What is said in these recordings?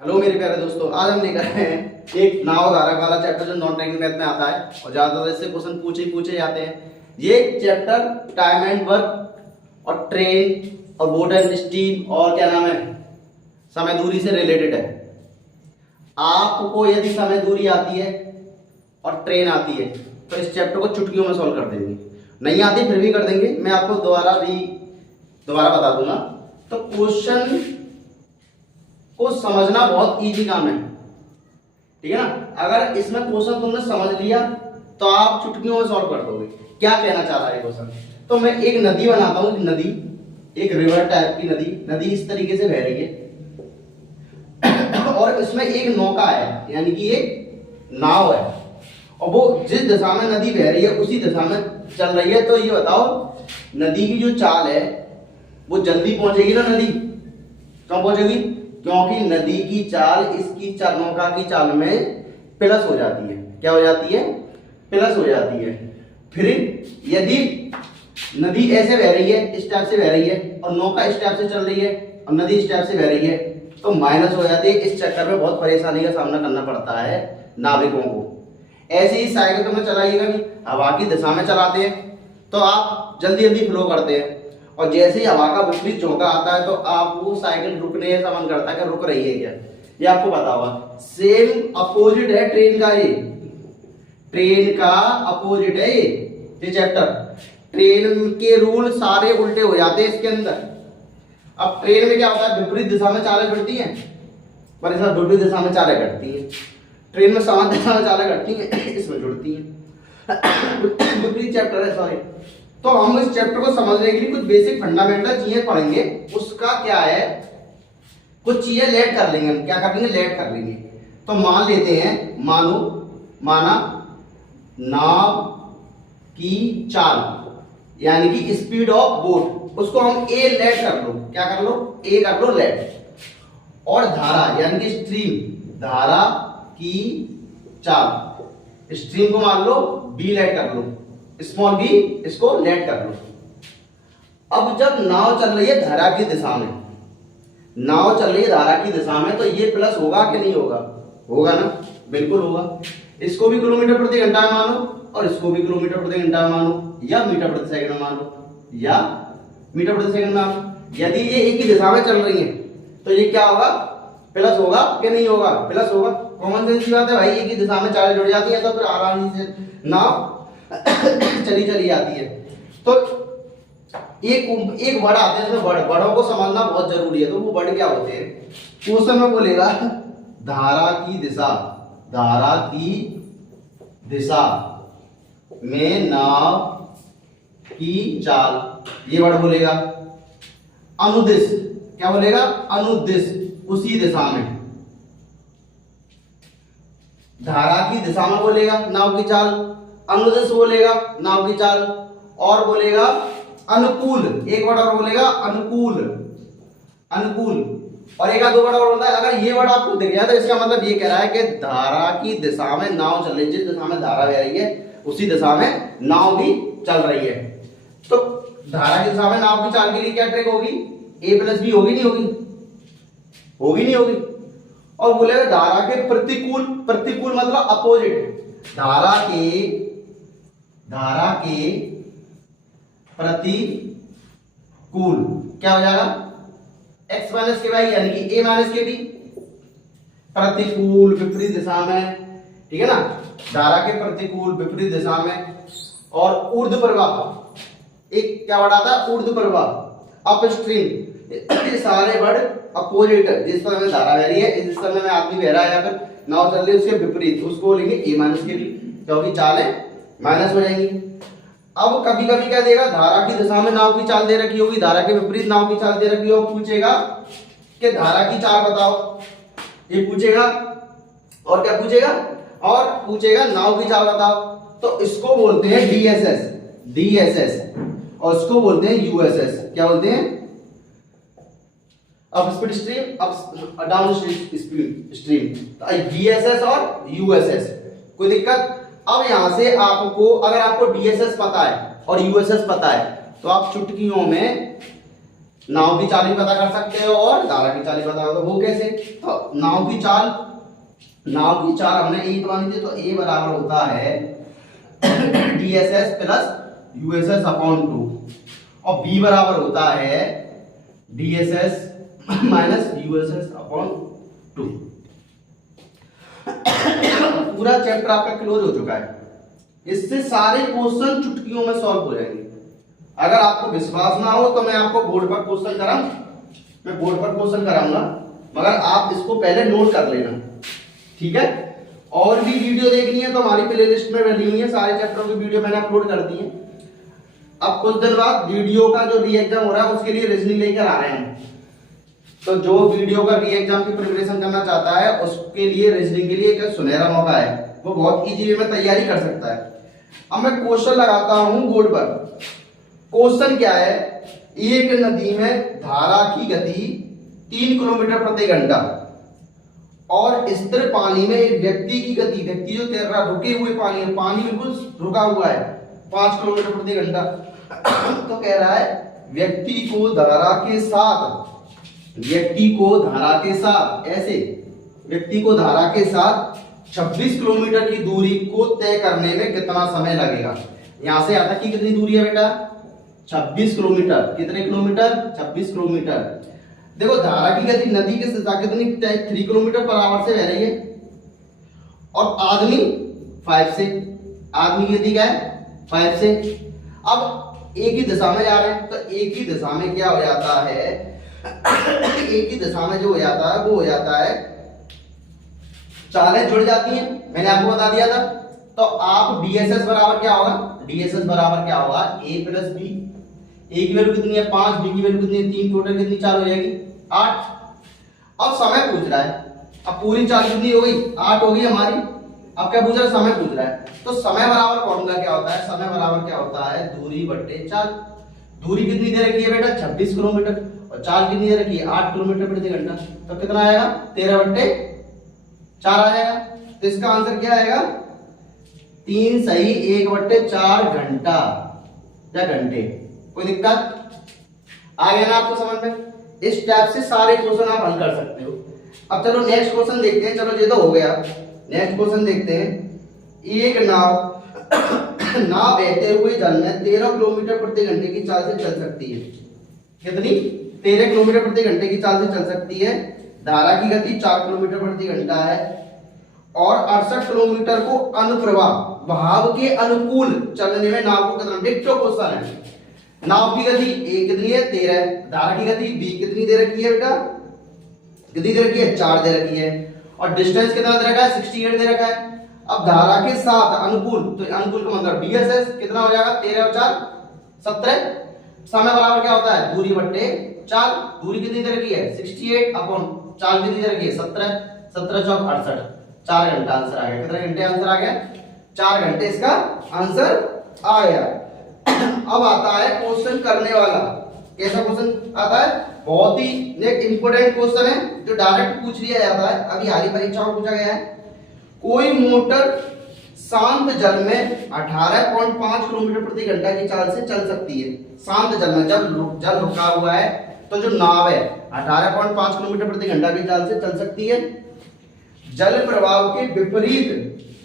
Hello मेरे प्यारे दोस्तों, आज हम लेकर आए हैं एक नाव धारक वाला चैप्टर जो नॉन टेक्निकल मैथ में आता है और ज्यादातर इससे क्वेश्चन पूछे जाते हैं। ये चैप्टर टाइम एंड वर्क और ट्रेन और बोट एंड स्टीम और क्या नाम है समय दूरी से रिलेटेड है। आपको यदि समय दूरी आती है और ट्रेन आती है तो इस चैप्टर को चुटकियों में सॉल्व कर देंगे, नहीं आती फिर भी कर देंगे। मैं आपको दोबारा बता दूंगा। तो क्वेश्चन को समझना बहुत इजी काम है, ठीक है ना। अगर इसमें क्वेश्चन तुमने समझ लिया तो आप चुटकियों में सॉल्व कर दोगे। क्या कहना चाह रहा है क्वेश्चन? तो मैं एक नदी बनाता हूं, नदी एक रिवर टाइप की नदी इस तरीके से बह रही है और इसमें एक नौका है, यानी कि एक नाव है और वो जिस दिशा में नदी बह रही है उसी दिशा में चल रही है। तो ये बताओ नदी की जो चाल है वो जल्दी पहुंचेगी ना नदी? क्यों पहुंचेगी? क्योंकि नदी की चाल इसकी नौका की चाल में प्लस हो जाती है। क्या हो जाती है? प्लस हो जाती है। फिर यदि नदी ऐसे बह रही है, इस टाइप से बह रही है और नौका इस टाइप से चल रही है और नदी इस टाइप से बह रही है तो माइनस हो जाती है। इस चक्कर में बहुत परेशानी का सामना करना पड़ता है नाविकों को। ऐसे ही साइकिल तो में चलाइएगा भी, हवा की दिशा में चलाते हैं तो आप जल्दी जल्दी फ्लो करते हैं और जैसे ही हवा का विपरीत झोंका आता है तो आपको साइकिल रुकने का मन करता है कि रुक रही है क्या। ये आपको पता होगा। सेम अपोजिट है ट्रेन का। ये ट्रेन का अपोजिट है ये चैप्टर। ट्रेन के रूल सारे उल्टे हो जाते हैं इसके अंदर। अब ट्रेन में क्या होता है? विपरीत दिशा में चालें घटती हैं, पर इसमें विपरीत दिशा में चालें घटती हैं। ट्रेन में समान दिशा में चालें घटती हैं, इसमें जुड़ती हैं। विपरीत चैप्टर है, सॉरी। तो हम इस चैप्टर को समझने के लिए कुछ बेसिक फंडामेंटल चीजें पढ़ेंगे। उसका क्या है, कुछ चीजें लेट कर लेंगे। हम क्या कर लेंगे? लेट कर लेंगे। तो मान लेते हैं, माना नाव की चाल यानी कि स्पीड ऑफ बोट, उसको हम ए लेट कर लो। क्या कर लो? ए कर लो लेट। और धारा यानी कि स्ट्रीम, धारा की चाल, स्ट्रीम को मान लो बी लेट कर लो, स्मॉल बी इसको लेट कर लो। अब जब नाव चल रही है धारा की दिशा में, नाव चल रही है धारा की दिशा में, तो ये प्लस होगा कि नहीं होगा? होगा ना, बिल्कुल होगा। इसको भी किलोमीटर प्रति घंटा में मानो और इसको भी किलोमीटर प्रति घंटा में मानो, या मीटर प्रति सेकंड में मानो, या मीटर प्रति सेकंड में मानो। यदि ये एक ही दिशा में चल रही है तो ये क्या होगा? प्लस होगा कि नहीं होगा? प्लस होगा। कॉमन सेंस की बात है भाई, एक ही दिशा में चालें जुड़ जाती है तो फिर आसानी से नाव चली जाती है। तो एक वर्ड आते हैं, वर्डों को समझना बहुत जरूरी है। तो वो वर्ड क्या होते हैं? क्वेश्चन में बोलेगा धारा की दिशा, धारा की दिशा में नाव की चाल, ये वर्ड बोलेगा। अनुदिश, क्या बोलेगा? अनुदिश, उसी दिशा में। धारा की दिशा में बोलेगा नाव की चाल, अनुदिश बोलेगा नाव की चाल, और बोलेगा अनुकूल। एक वर्ड और बोलेगा अनुकूल, अनुकूल। और एक दो वर्ड और होता है। अगर ये वर्ड आपको दिख गया तो इसका मतलब ये कह रहा है कि धारा की दिशा में नाव चल रही है, जिस दिशा में धारा बह रही है उसी दिशा में नाव भी चल रही है। तो धारा की दिशा में नाव की चाल के लिए क्या ट्रिक होगी? ए प्लस बी होगी नहीं होगी? होगी नहीं होगी? और बोलेगा धारा के प्रतिकूल, प्रतिकूल मतलब अपोजिट, धारा के प्रतिकूल क्या हो जाएगा? एक्स माइनस के वाई यानी कि ए माइनस के बी, प्रतिकूल विपरीत दिशा में, ठीक है ना। धारा के प्रतिकूल विपरीत दिशा में। और ऊर्ध्व प्रवाह, एक क्या वर्ड आता है? ऊर्ध्व प्रवाह, अपस्ट्रीम। ये सारे वर्ड अपोजिट, जिस समय में धारा बह रही है, इस समय में आदमी बह रहा है या फिर नाव चल रही है, उसके विपरीत उसको लेंगे ए माइनस के बी, क्योंकि चालें माइनस हो जाएंगी। अब कभी कभी क्या देगा? धारा की दिशा में नाव की चाल दे रखी होगी, धारा के विपरीत नाव की चाल दे रखी होगी, पूछेगा कि धारा की चाल बताओ, ये पूछेगा। और क्या पूछेगा? और पूछेगा नाव की चाल बताओ। तो इसको बोलते हैं डीएसएस, डीएसएस, और इसको बोलते हैं यूएसएस। क्या बोलते हैं? Up speed stream, up down speed stream. DSS और यूएसएस। कोई दिक्कत? अब यहां से आपको, अगर आपको डीएसएस पता है और यूएसएस पता है तो आप चुटकियों में नाव की चाल भी पता कर सकते हो और धारा की चाल भी पता कर, वो कैसे? तो नाव की चाल हमने ए तो मानी थी, तो ए बराबर होता है DSS प्लस USS अपॉन 2 और बी बराबर होता है DSS माइनस USS अपॉन 2। पूरा चैप्टर आपका क्लोज हो चुका है। इससे सारे क्वेश्चन चुटकियों में सॉल्व हो जाएंगे। अगर आपको विश्वास ना हो तो मैं आपको बोर्ड पर क्वेश्चन कराऊंगा, मगर आप इसको पहले नोट कर लेना, ठीक है? और भी वीडियो देखनी है तो हमारी प्लेलिस्ट में बनी हुई है, सारे चैप्टरों की वीडियो मैंने अपलोड कर दी है। अब कुछ दिन बाद वीडियो का जो री एग्जाम हो रहा है उसके लिए रीजनिंग लेकर आ रहे हैं, तो जो वीडियो का री एग्जाम की प्रिपरेशन करना चाहता है उसके लिए रीजनिंग के लिए एक सुनहरा मौका है, वो बहुत इजी वे में तैयारी कर सकता है। अब मैं क्वेश्चन लगाता हूं बोर्ड पर। क्वेश्चन क्या है? एक नदी में धारा की गति 3 किलोमीटर प्रति घंटा और स्थिर पानी में एक व्यक्ति की गति, व्यक्ति जो तैर रहा, रुके हुए पानी है, पानी बिल्कुल रुका हुआ है, 5 किलोमीटर प्रति घंटा। तो कह रहा है व्यक्ति को धारा के साथ 26 किलोमीटर की दूरी को तय करने में कितना समय लगेगा। यहां से आता कि कितनी दूरी है बेटा? 26 किलोमीटर। कितने किलोमीटर? 26 किलोमीटर। देखो धारा की गति नदी के साथ कितनी 3 किलोमीटर पर आवर से बह रही है और आदमी 5 से, आदमी की गति क्या है? 5 से। अब एक ही दिशा में जा रहे हैं, तो एक ही दिशा में क्या हो जाता है एक ही दिशा में जो हो जाता है वो हो जाता है, चालें जुड़ जाती हैं, मैंने आपको बता दिया था। तो आप DSS बराबर क्या होगा? DSS बराबर क्या होगा? A plus B. ए की वैल्यू कितनी है? 5, बी की वैल्यू कितनी है? 3, टोटल कितनी चाल हो जाएगी? 8। अब समय पूछ रहा है, अब पूरी चाल कितनी हो गई? 8 हो गई हमारी। अब क्या पूछ रहा है? समय पूछ रहा है। तो समय बराबर फॉर्मूला क्या होता है? समय बराबर क्या होता है? दूरी बट्टे चाल। दूरी कितनी दे रखी है बेटा? 26 किलोमीटर और चाल कितनी दे रखी है? 8 किलोमीटर प्रति घंटा। तो कितना आएगा? 13/4 आ जाएगा। तो इसका आंसर क्या आएगा? 3 सही 1/4 घंटा या घंटे। कोई दिक्कत आ गया ना आपको समझ में? इस टाइप से सारे क्वेश्चन आप हल कर सकते हो। अब चलो नेक्स्ट क्वेश्चन देखते हैं। चलो ये तो हो गया, नेक्स्ट क्वेश्चन देखते हैं। एक नाव बहते हुए जल में 13 किलोमीटर प्रति घंटे की चाल से चल सकती है। कितनी? 13 किलोमीटर प्रति घंटे की चाल से चल सकती है। धारा की गति 4 किलोमीटर प्रति घंटा है और 68 किलोमीटर को अनुप्रवाह बहाव के अनुकूल चलने में नाव को कितना? डिक्टो क्वेश्चन है। नाव की गति ए कितनी है? 13। धारा की गति बी कितनी दे रखी है बेटा? कितनी दे रखी है? 4 दे रखी है और डिस्टेंस कितना दे रखा है? 68 दे रखा है। अब धारा के साथ अनुकूल, तो अनुकूल का मतलब DSS कितना हो जाएगा? 13 और 4 17। समय बराबर क्या होता है? दूरी बट्टे चाल। दूरी कितनी दे रखी है? 68 अपॉन चाल कितनी दे रखी है? 17। 17 चौक 68, 4 घंटा आंसर आ गया। कितने घंटे आंसर आ गया? 4 घंटे इसका आंसर आ गया। अब आता है क्वेश्चन करने वाला। कैसा क्वेश्चन आता है? बहुत ही एक इंपॉर्टेंट क्वेश्चन है जो डायरेक्ट पूछ लिया जाता है, अभी हाल ही परीक्षा में पूछा गया है। कोई मोटर शांत जल में 18.5 किलोमीटर प्रति घंटा की चाल से चल सकती है। शांत जल में, जब जल रुका हुआ है तो जो नाव है 18.5 किलोमीटर प्रति घंटा की चाल से चल सकती है। जल प्रवाह के विपरीत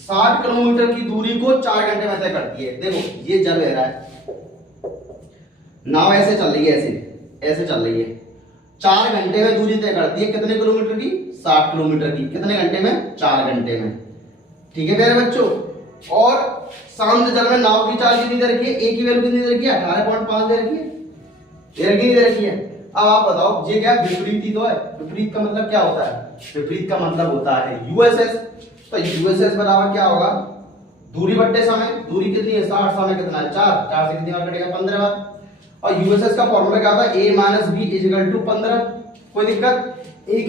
60 किलोमीटर की दूरी को 4 घंटे में तय करती है। देखो ये जल बह रहा है, नाव ऐसे चल रही है, ऐसे चल रही है, 4 घंटे में दूरी तय करती है। कितने किलोमीटर की? 60 किलोमीटर की। कितने घंटे में? 4 घंटे में। ठीक है प्यारे बच्चों। और शांत जल में नाव की चाल कितनी दे रखी है? ए की वैल्यू कितनी दे रखी है? 18.5 दे रखी है। दे रखी है। अब आप बताओ ये क्या विपरीत ही तो है। विपरीत का मतलब क्या होता है? विपरीत का मतलब होता है USS। तो USS बराबर क्या होगा? दूरी बट्टे समय। दूरी कितनी है? 60। समय कितना है? 4 से कितनी बार कटेगा? 15 बार। और USS का फॉर्मूला क्या होता है? A - B = 15। कोई दिक्कत? ए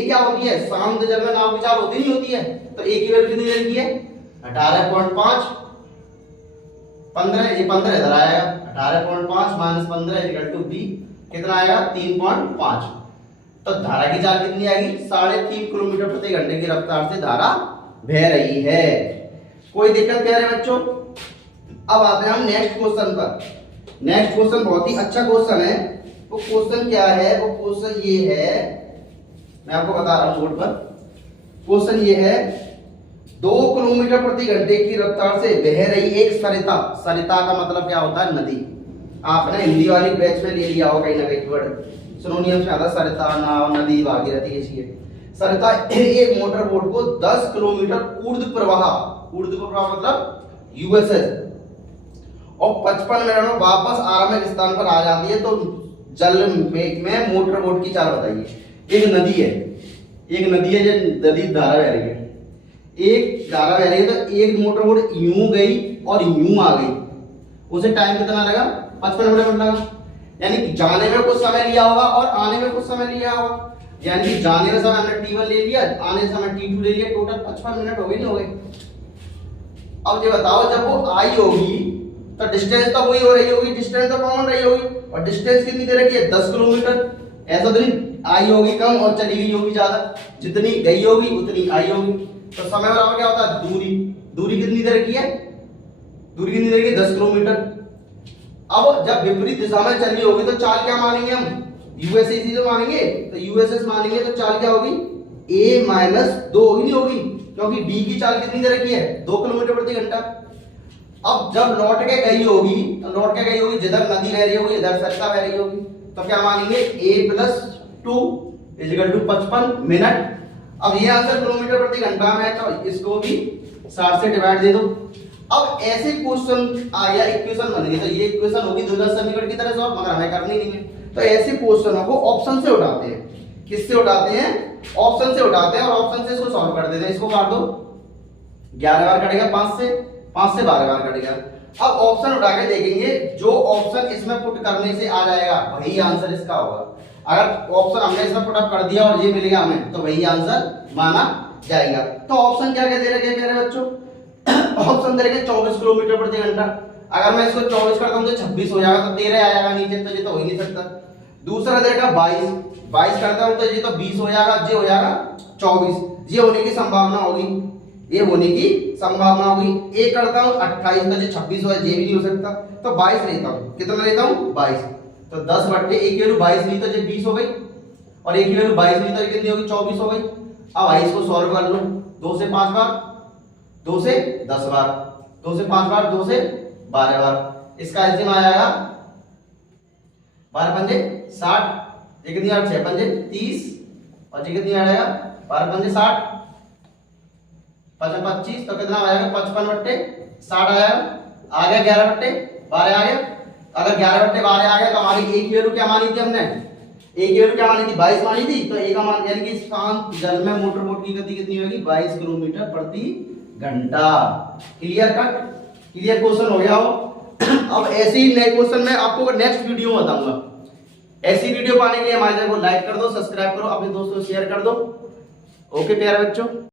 क्या होती है? शांत जल में नाव की चाल होती नहीं होती है, तो ए की वैल्यू कितनी दे रखी है? 18.5 15, ये 15 इधर आएगा। 18.5 - 15 = B कितना आएगा? 3.5। तो धारा की चाल कितनी आएगी? 3.5 किलोमीटर प्रति घंटे की रफ्तार से धारा बह रही है। कोई दिक्कत प्यारे बच्चों? अब आते हैं हम नेक्स्ट क्वेश्चन पर। नेक्स्ट क्वेश्चन बहुत ही अच्छा क्वेश्चन है। वो क्वेश्चन क्या है, वो क्वेश्चन ये है, मैं आपको बता रहा हूं बोर्ड पर। क्वेश्चन ये है 2 किलोमीटर प्रति घंटे की रफ्तार से बह रही एक सरिता, सरिता का मतलब क्या होता है, नदी। आपने हिंदी वाली बैच में ले लिया होगा कहीं ना कहीं वर्ड, सिनोनियम में आता सरिता, नाव, नदी, भागीरथी, ऐसी है। सरिता एक मोटर बोट को 10 किलोमीटर ऊर्ध्व प्रवाह मतलब यूएसएस और 55 मिनट में वापस आराम स्थान पर आ जाती है। तो जल में मोटर बोट की चाल बताइए। एक नदी है, एक नदी है जो नदी धारा बह रही है, एक धारा बह रही है, तो एक मोटर बोट यूं गई और यूं आ गई, उसे टाइम कितना लगा, 55 मिनट लगा। यानी कि जाने में कुछ समय लिया होगा और आने में कुछ समय लिया होगा। यानी कि जाने में समय हमने T1 ले लिया, आने में समय T2 ले लिया, टोटल 55 मिनट हो गए, नहीं हो गए। अब ये बताओ जब वो आई होगी तो डिस्टेंस तो वही हो रही होगी, डिस्टेंस तो कॉमन रही होगी, और डिस्टेंस कितनी दे रखी है, 10 किलोमीटर। ऐसा तो नहीं आई होगी कम और चली गई होगी ज्यादा, जितनी गई होगी उतनी आई होगी। तो समय बराबर क्या होता है, दूरी। दूरी कितनी दे रखी है, दूरी कितनी दे रखी है, 10 किलोमीटर। अब जब विपरीत दिशा में चली होगी तो चाल क्या मानेंगे हम, यूएसएस जो मानेंगे, तो यूएसएस मानेंगे तो चाल क्या होगी, a-2 होगी, नहीं होगी, क्योंकि d की चाल कितनी दे रखी है, 2 किलोमीटर प्रति घंटा। अब जब लौट के गई होगी तो लौट के गई होगी, जिधर नदी बह रही होगी इधर सरिता बह रही होगी, तो क्या मानेंगे, a+2 = 55 मिनट। अब ये आंसर किलोमीटर प्रति घंटा में है, तो इसको भी 60 से डिवाइड दे दो। अब ऐसे क्वेश्चन आया, इक्वेशन बनेगी, तो ये इक्वेशन होगी द्विघात समीकरण की तरह सॉल्व, मगर हमें करनी नहीं है। तो ऐसे क्वेश्चनों को ऑप्शन से उठाते हैं। किससे उठाते हैं, ऑप्शन से उठाते हैं, और ऑप्शन से इसको सॉल्व कर देते हैं। इसको काट दो, 11 बार कटेगा, 5 से 12 बार कटेगा। अब ऑप्शन उठा के देखेंगे, जो ऑप्शन इसमें पुट करने से आ जाएगा वही आंसर इसका होगा। अगर ऑप्शन हमने इसमें पुट अप कर दिया और ये मिल गया हमें, तो वही आंसर माना जाएगा। तो ऑप्शन क्या क्या दे रखे हैं मेरे बच्चों, ऑप्शन दे रखे 24 किलोमीटर प्रति घंटा। अगर मैं इसको 24 करता हूं तो 26 हो जाएगा, तो 13 आएगा नीचे, तो ये तो हो ही नहीं सकता। दूसरा दे रखा 22 करता हूं तो ये तो 20 हो जाएगा, ये हो जाएगा 24, ये होने की संभावना होगी, ये होने की संभावना होगी। एक करता हूं 28 तो ये 26 हो, ये भी नहीं हो सकता, तो 22 लेता हूं। कितना लेता हूं, 22, तो 10 बट्टे 1 की वैल्यू 22 ली तो ये 20 हो गई, और 1 की वैल्यू 22 ली तो ये कितनी होगी, 24 हो गई। अब भाई इसको सॉल्व कर लो, 2 से 5 बार, 2 से 10 बार, 2 से 5 बार, 2 से 12 बार। इसका एलसीएम आ जाएगा 12 पंजे 60, ये कितनी आ 6 पंजे 30, और ये कितनी आ जाएगा 12 पंजे 60, 25, तो कितना आ जाएगा 55 बट्टे 60 आया। आ गया 11 बट्टे 12 आ गया। अगर 11 बट्टे 12 आ गया तो हमारी एक वैल्यू क्या मानी थी हमने, एक वैल्यू क्या मानी थी, 22 मानी थी। तो एक मान, यानी कि शांत जल में मोटर बोट की गति कितनी होगी, 22 किलोमीटर प्रति घंटा। क्लियर कट, क्लियर क्वेश्चन हो गया हो। अब ऐसे ही नए क्वेश्चन में आपको नेक्स्ट वीडियो में बताऊंगा। ऐसी वीडियो पाने के लिए हमारे चैनल को लाइक कर दो, सब्सक्राइब करो, अपने दोस्तों को शेयर कर दो। ओके प्यारे बच्चों।